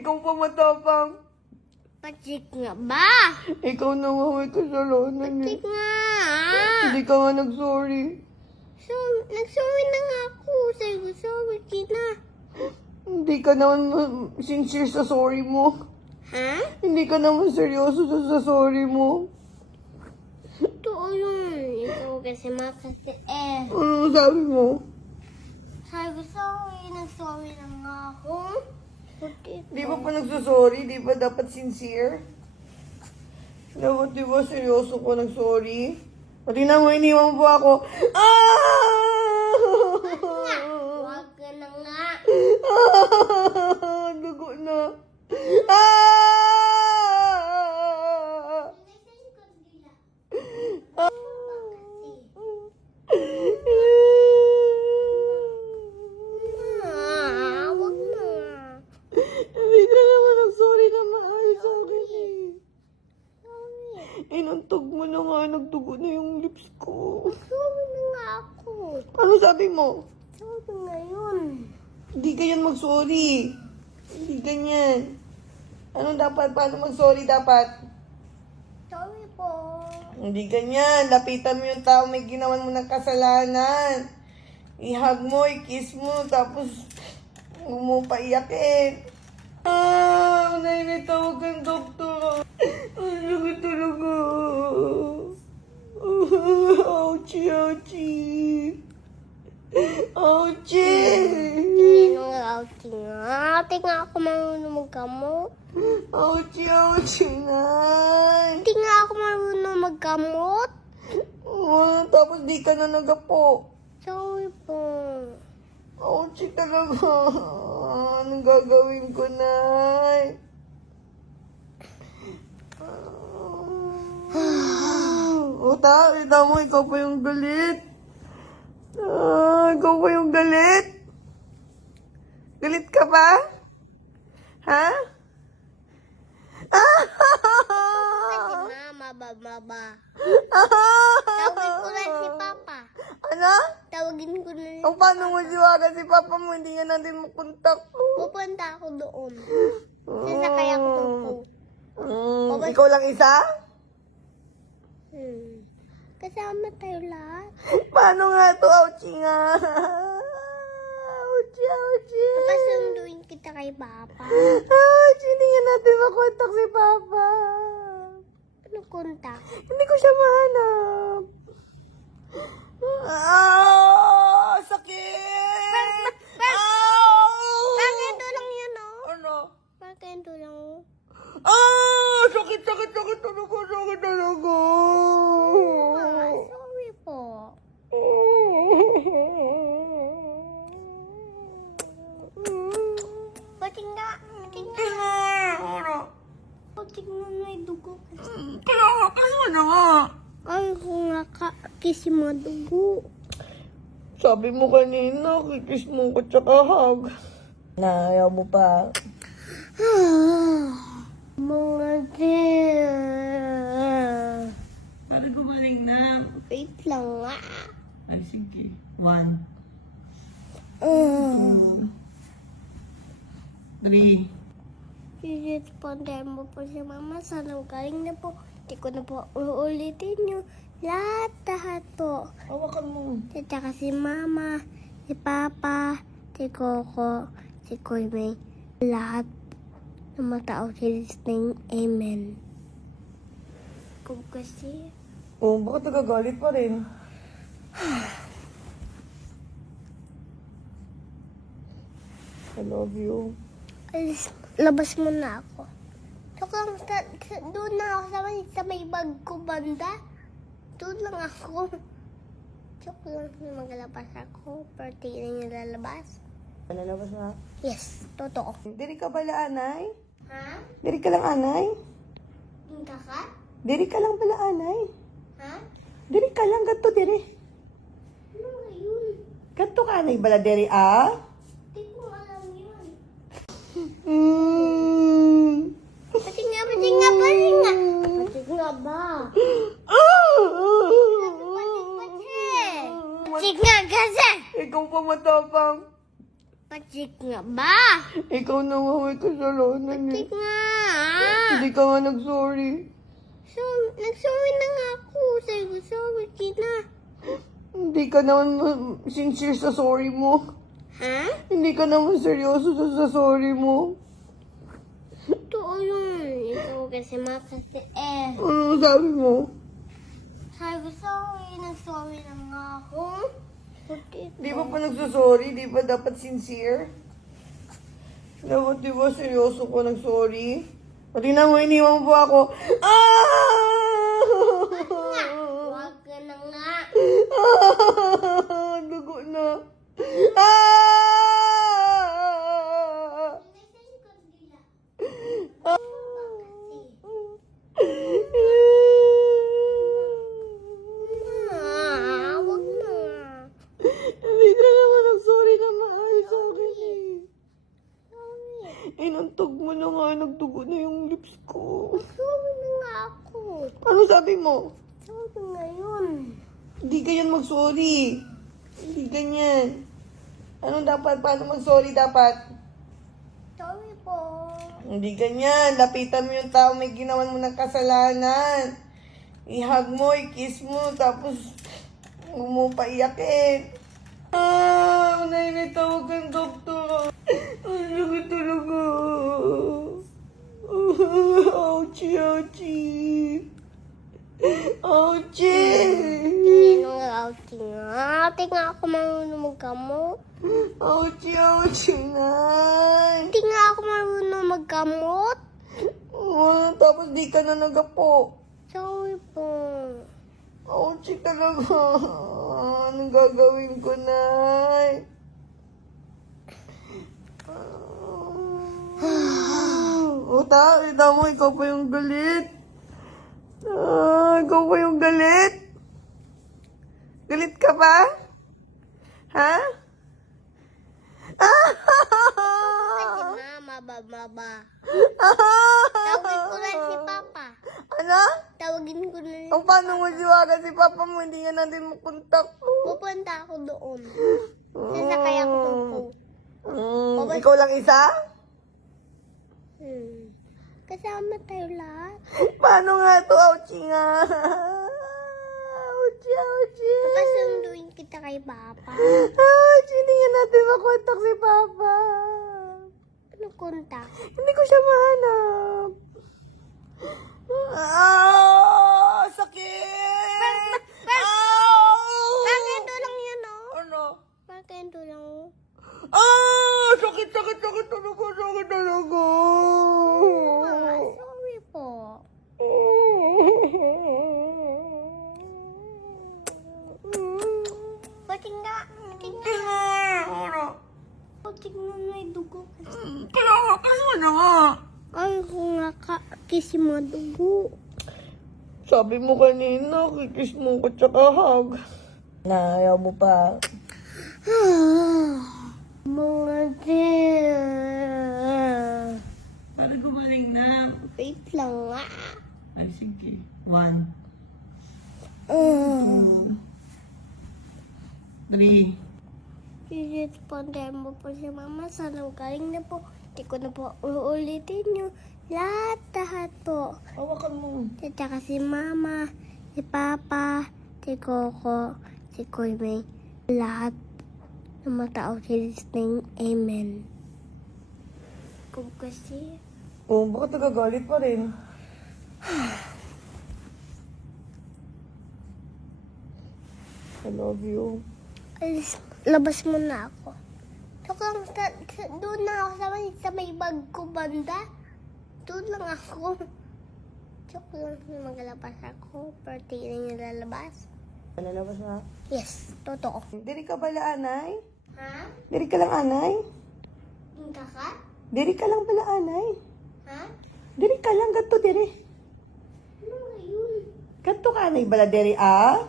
Ikaw pa matapang. Patik nga ba? Ikaw na nga may kasalanan eh. Patik nga. Hindi ka nga nag-sorry. So, nagsorry na nga ako. Sabi ko, sorry kita. Hindi ka naman sincere sa sorry mo. Ha? Hindi ka naman seryoso sa sorry mo. Totoo yun. Ikaw kasi makasi Ano sabi mo? Sabi ko, sorry. Nagsorry na nga ako. Patik Di ba pa nagsasorry? Di ba dapat sincere? Dapat di ba seryoso ko nag-sorry? Pati na mo, iniwan po ako. Huwag ka na nga. Dugo na. Huwag na. Hindi ka naman nag-sorry na maayos sa akin eh. Inuntog mo na nga, nagdugo na yung lips ko. Sorry na nga ako. Ano sabi mo? Sorry na yun. Hindi ganyan mag-sorry. Hindi ganyan. Ano dapat? Paano mag-sorry dapat? Sorry po. Hindi ganyan. Lapitan mo yung tao may ginawan mo ng kasalanan. I-hug mo, i-kiss mo, tapos huwag mo paiyakin. Nainitawag kang doktor. Ang sakit talaga. Ouchie, ouchie. Ouchie. Tingnan mo nga, outing nga. Ate nga ako marunong magkamot. Ouchie, ouchie, nay. Hindi nga ako marunong magkamot. Tapos di ka na nagapo. Sorry po. Ouchie talaga. Anong gagawin ko, nay? Ita mo, ikaw pa yung galit. Ikaw pa yung galit. Galit ka ba? Ha? Kasi mama, baba. Tawagin ko na si Papa. Ano? Tawagin ko na si Ang paano mo siwagan si Papa mo? Hindi nga natin makontak. Pupunta ako doon. Sasakay ako tupo. Ikaw lang isa? Kasama tayo lahat. Paano nga to? Ouchie nga. Ouchie, ouchie. Papasunduin kita kay Papa. Ouchie, hindi nga natin makontak si Papa. Ano kontak? Hindi ko siya mahanap. Sakit! Bakit lang yun, oh? Ano? Bakit lang, oh? Sakit talaga, sakit talaga. Sorry po. Ba't nga? Ano? Ba't nga may dugo kasi? Kaya nga, kasi na nga. Ay, kung nga kasi madugo. Sabi mo kanina, kikis mo ko tsaka hug. Ayaw mo pa. Mga dear. Sabi ko maling na. Wait lang nga. Ay, sige. 1, 3. I-responder mo po si Mama. Sana galing na po. Hindi ko na po uulitin yung lahat po. Hawakan mo. At saka si Mama, si Papa, si Coco, si Kuya May. Lahat ng mga tao sinisting Amen. Kung kasi, Bakit nagagalit pa rin? I love you. labas mo na ako. Doon na ako sa may bag ko banda. Doon lang ako. Joke lang na maglabas ako. Pero tingnan niyo lalabas. Lalabas na. Yes, totoo. Diri ka bala, anay? Ha? Diri ka lang, anay? Hinta ka? Diri ka lang bala, anay? Ha? Diri ka lang, gato diri. Ano nga yun? Gato ka, anay bala, diri, ah? Di ko alam yun. Mm. Pati nga. Pati nga ba? Pati nga kasi. Ikaw pa matapang. Magic nga ba? Ikaw na nga may kasalanan eh. Magic nga. Hindi ka nga nag-sorry. So, nag-sorry na nga ako. Sabi ko, sorry ka. Hindi ka naman sincere sa sorry mo. Ha? Hindi ka naman seryoso sa sorry mo. Totoo yun. Ikaw kasi makasi Ano sabi mo? Sabi ko, sorry. Nag-sorry na nga ako. Di ba pa nagsasorry? Di ba dapat sincere? Dapat di ba seryoso ko nag-sorry? Pati na mo, iniwan mo po ako. Huwag ka na nga. Dugo na. Huwag na. Hindi ka naman nag-sorry na maayos sa akin eh. Sorry. Inantog mo na nga, nagdugo na yung lips ko. Sorry na nga ako. Ano sabi mo? Sorry na yun. Hindi ganyan mag-sorry. Hindi ganyan. Anong dapat? Paano mag-sorry dapat? Sorry po. Hindi ganyan. Lapitan mo yung tao may ginawan mo ng kasalanan. I-hug mo, i-kiss mo, tapos huwag mo paiyakin. Nay, tawag kang doktor. Ang sakit talaga. Ouchie, ouchie. Ouchie. Hindi nga outing nga. Ate nga ako marunong magkamot. Ouchie, ouchie, nay. Hindi nga ako marunong magkamot. Tapos di ka na nagapo. Sorry po. Ouchie talaga. Anong gagawin ko, nay? Ita mo, ikaw pa yung galit. Ikaw pa yung galit. Galit ka ba? Ha? Kasi mama, baba. Tawagin ko na si Papa. Ano? Tawagin ko na si Ang paano mo siwagan si Papa mo? Hindi nga natin makontak. Pupunta ako doon. Sasakay ako doon. Ikaw lang isa? Kasama tayo lahat. Paano nga to? Ouchie nga. Ouchie, ouchie. Pasunduin kita kay Papa. Ouchie, hindi nga natin makontak si Papa. Ano kontak? Hindi ko siya mahanap. Sakit! Magkento lang yun, oh. Ano? Magkento lang, oh. Sakit talaga. Sorry po. Pating nga. Ano? Pating nga may dugo. Kaya nga, kasi mo na nga. Ay, kung nga kiss mo dugo. Sabi mo kanina, kikis mo ko tsaka hug. Ayaw mo pa. Mga dear. Paano gumaling na? Wait lang nga. Ay, sige. 1, 3. I-responder mo po si Mama. Sana galing na po. Hindi ko na po uulitin yung lahat po. Hawakan mo. At saka si Mama, si Papa, si Coco, si Kuy May. Lahat ng mga tao sinising Amen. Kung kasi, Bakit nagagalit pa rin? I love you. labas mo na ako. Doon na ako sa may bag ko banda. Doon lang ako. Joke lang maglabas ako. Pero tingin niyo lalabas. Lalabas na? Yes, totoo. Diri ka bala, anay? Ha? Diri ka lang, anay? Hinta ka? Diri ka lang bala, anay? Ha? Diri ka lang, gato diri. Ano nga yun? Gato ka, anay bala, diri, ah?